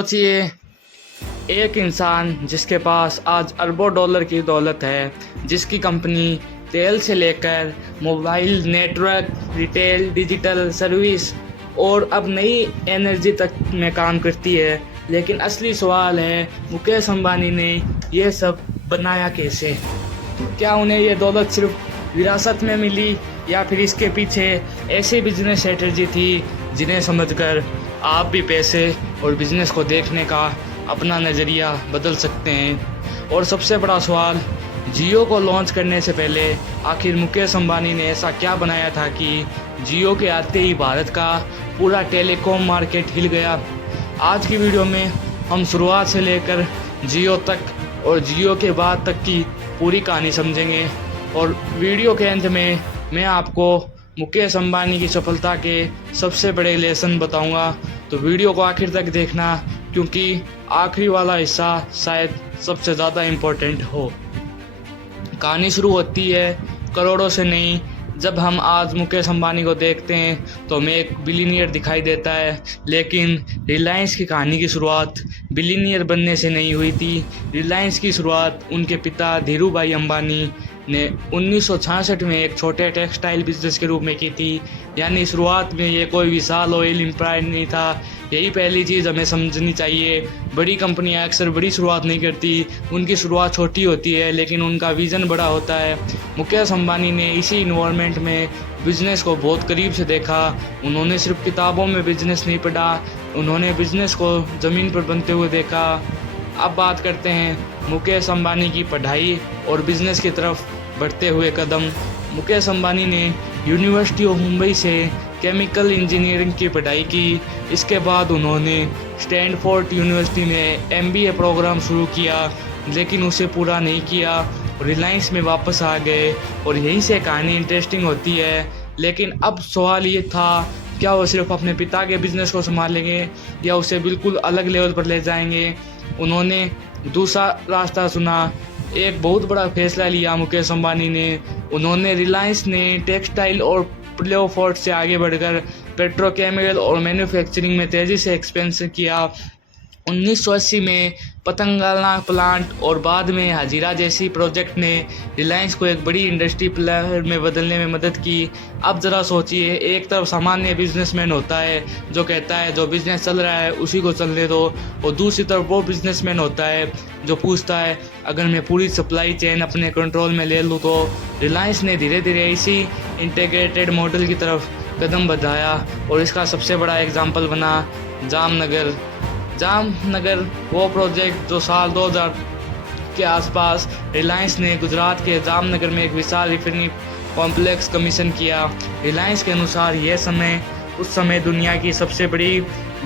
सोचिए, एक इंसान जिसके पास आज अरबों डॉलर की दौलत है, जिसकी कंपनी तेल से लेकर mobile network, retail, digital service और अब नई एनर्जी तक में काम करती है। लेकिन असली सवाल है, मुकेश अंबानी ने ये सब बनाया कैसे? क्या उन्हें ये दौलत सिर्फ विरासत में मिली या फिर इसके पीछे ऐसी बिजनेस स्ट्रेटजी थी जिन्हें समझकर आप भी पैसे और बिजनेस को देखने का अपना नज़रिया बदल सकते हैं। और सबसे बड़ा सवाल, जियो को लॉन्च करने से पहले आखिर मुकेश अंबानी ने ऐसा क्या बनाया था कि जियो के आते ही भारत का पूरा टेलीकॉम मार्केट हिल गया। आज की वीडियो में हम शुरुआत से लेकर जियो तक और जियो के बाद तक की पूरी कहानी समझेंगे और वीडियो के अंत में मैं आपको मुकेश अंबानी की सफलता के सबसे बड़े लेसन बताऊंगा। तो वीडियो को आखिर तक देखना, क्योंकि आखिरी वाला हिस्सा शायद सबसे ज़्यादा इम्पोर्टेंट हो। कहानी शुरू होती है करोड़ों से नहीं। जब हम आज मुकेश अंबानी को देखते हैं तो हमें एक बिलीनियर दिखाई देता है, लेकिन रिलायंस की कहानी की शुरुआत बिलीनियर बनने से नहीं हुई थी। रिलायंस की शुरुआत उनके पिता धीरू भाई अंबानी ने 1966 में एक छोटे टेक्सटाइल बिजनेस के रूप में की थी। यानी शुरुआत में ये कोई विशाल ऑयल एम्पायर नहीं था। यही पहली चीज़ हमें समझनी चाहिए। बड़ी कंपनियां अक्सर बड़ी शुरुआत नहीं करती, उनकी शुरुआत छोटी होती है लेकिन उनका विज़न बड़ा होता है। मुकेश अंबानी ने इसी इन्वायरमेंट में बिज़नेस को बहुत करीब से देखा। उन्होंने सिर्फ किताबों में बिज़नेस नहीं पढ़ा, उन्होंने बिज़नेस को ज़मीन पर बनते हुए देखा। अब बात करते हैं मुकेश अंबानी की पढ़ाई और बिज़नेस की तरफ बढ़ते हुए कदम। मुकेश अंबानी ने यूनिवर्सिटी ऑफ मुंबई से केमिकल इंजीनियरिंग की पढ़ाई की। इसके बाद उन्होंने स्टैनफोर्ड यूनिवर्सिटी में एमबीए प्रोग्राम शुरू किया, लेकिन उसे पूरा नहीं किया। रिलायंस में वापस आ गए और यहीं से कहानी इंटरेस्टिंग होती है। लेकिन अब सवाल ये था, क्या वो सिर्फ अपने पिता के बिज़नेस को संभालेंगे या उसे बिल्कुल अलग लेवल पर ले जाएंगे? उन्होंने दूसरा रास्ता चुना। एक बहुत बड़ा फैसला लिया मुकेश अंबानी ने। उन्होंने रिलायंस ने टेक्सटाइल और प्लेफोर्ट से आगे बढ़कर पेट्रोकेमिकल और मैन्युफैक्चरिंग में तेज़ी से एक्सपेंशन किया। 1980 में पतंगाना प्लांट और बाद में हजीरा जैसी प्रोजेक्ट ने रिलायंस को एक बड़ी इंडस्ट्री प्लेयर में बदलने में मदद की। अब ज़रा सोचिए, एक तरफ सामान्य बिजनेसमैन होता है जो कहता है जो बिज़नेस चल रहा है उसी को चलने दो, और दूसरी तरफ वो बिजनेसमैन होता है जो पूछता है अगर मैं पूरी सप्लाई चेन अपने कंट्रोल में ले लूँ तो। रिलायंस ने धीरे धीरे इसी इंटीग्रेटेड मॉडल की तरफ कदम बढ़ाया और इसका सबसे बड़ा एग्जाम्पल बना जामनगर वो प्रोजेक्ट जो साल 2000 के आसपास रिलायंस ने गुजरात के जामनगर में एक विशाल रिफाइनरी कॉम्प्लेक्स कमीशन किया। रिलायंस के अनुसार यह उस समय दुनिया की सबसे बड़ी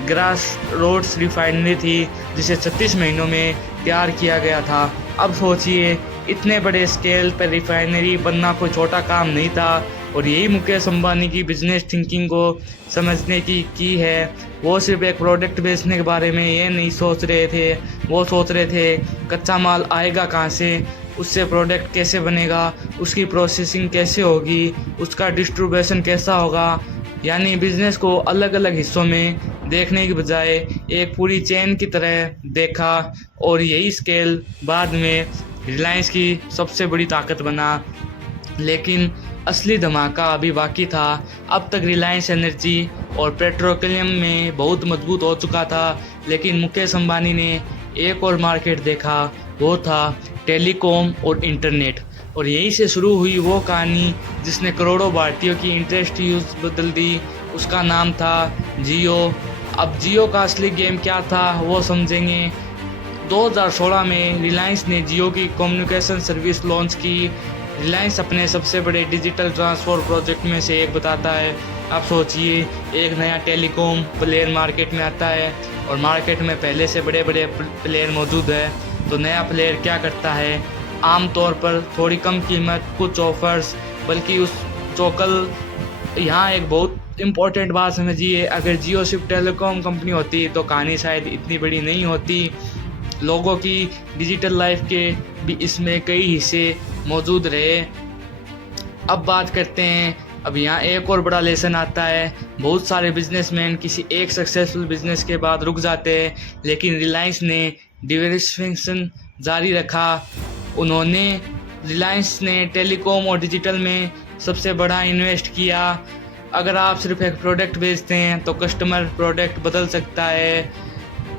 ग्रास रोड्स रिफाइनरी थी, जिसे 36 महीनों में तैयार किया गया था। अब सोचिए, इतने बड़े स्केल पर रिफाइनरी बनना कोई छोटा काम नहीं था। और यही मुकेश अंबानी की बिजनेस थिंकिंग को समझने की है। वो सिर्फ एक प्रोडक्ट बेचने के बारे में ये नहीं सोच रहे थे, वो सोच रहे थे कच्चा माल आएगा कहाँ से, उससे प्रोडक्ट कैसे बनेगा, उसकी प्रोसेसिंग कैसे होगी, उसका डिस्ट्रीब्यूशन कैसा होगा। यानी बिजनेस को अलग अलग हिस्सों में देखने की बजाय एक पूरी चेन की तरह देखा। और यही स्केल बाद में रिलायंस की सबसे बड़ी ताकत बना। लेकिन असली धमाका अभी बाकी था। अब तक रिलायंस एनर्जी और पेट्रोकेमिकल में बहुत मजबूत हो चुका था, लेकिन मुकेश अंबानी ने एक और मार्केट देखा, वो था टेलीकॉम और इंटरनेट। और यहीं से शुरू हुई वो कहानी जिसने करोड़ों भारतीयों की इंटरेस्ट यूज बदल दी। उसका नाम था जियो। अब जियो का असली गेम क्या था वो समझेंगे। 2016 में रिलायंस ने जियो की कम्युनिकेशन सर्विस लॉन्च की। रिलायंस अपने सबसे बड़े डिजिटल ट्रांसफर प्रोजेक्ट में से एक बताता है। आप सोचिए, एक नया टेलीकॉम प्लेयर मार्केट में आता है और मार्केट में पहले से बड़े बड़े प्लेयर मौजूद है। तो नया प्लेयर क्या करता है? आमतौर पर थोड़ी कम कीमत, कुछ ऑफर्स, बल्कि उस चौकल। यहाँ एक बहुत इम्पोर्टेंट बात समझिए, अगर जियो सिर्फ टेलीकॉम कंपनी होती तो कहानी शायद इतनी बड़ी नहीं होती। लोगों की डिजिटल लाइफ के भी इसमें कई हिस्से मौजूद रहे। अब बात करते हैं अब यहाँ एक और बड़ा लेसन आता है। बहुत सारे बिजनेसमैन किसी एक सक्सेसफुल बिजनेस के बाद रुक जाते हैं, लेकिन रिलायंस ने डिवर्सिफिकेशन जारी रखा। उन्होंने रिलायंस ने टेलीकॉम और डिजिटल में सबसे बड़ा इन्वेस्ट किया। अगर आप सिर्फ एक प्रोडक्ट बेचते हैं तो कस्टमर प्रोडक्ट बदल सकता है।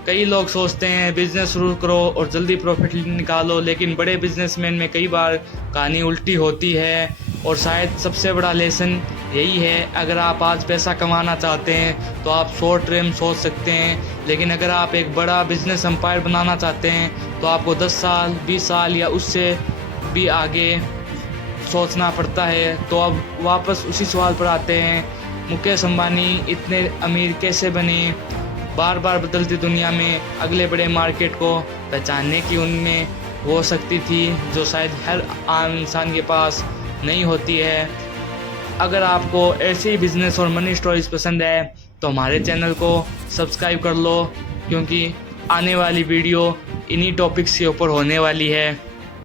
कई लोग सोचते हैं बिजनेस शुरू करो और जल्दी प्रॉफिट निकालो, लेकिन बड़े बिजनेसमैन में कई बार कहानी उल्टी होती है। और शायद सबसे बड़ा लेसन यही है, अगर आप आज पैसा कमाना चाहते हैं तो आप शॉर्ट टर्म सोच सकते हैं, लेकिन अगर आप एक बड़ा बिजनेस एम्पायर बनाना चाहते हैं तो आपको 10 साल 20 साल या उससे भी आगे सोचना पड़ता है। तो अब वापस उसी सवाल पर आते हैं, मुकेश अंबानी इतने अमीर कैसे बने? बार बार बदलती दुनिया में अगले बड़े मार्केट को पहचानने की उनमें वो शक्ति थी जो शायद हर आम इंसान के पास नहीं होती है। अगर आपको ऐसे ही बिजनेस और मनी स्टोरीज पसंद है तो हमारे चैनल को सब्सक्राइब कर लो, क्योंकि आने वाली वीडियो इन्हीं टॉपिक्स के ऊपर होने वाली है।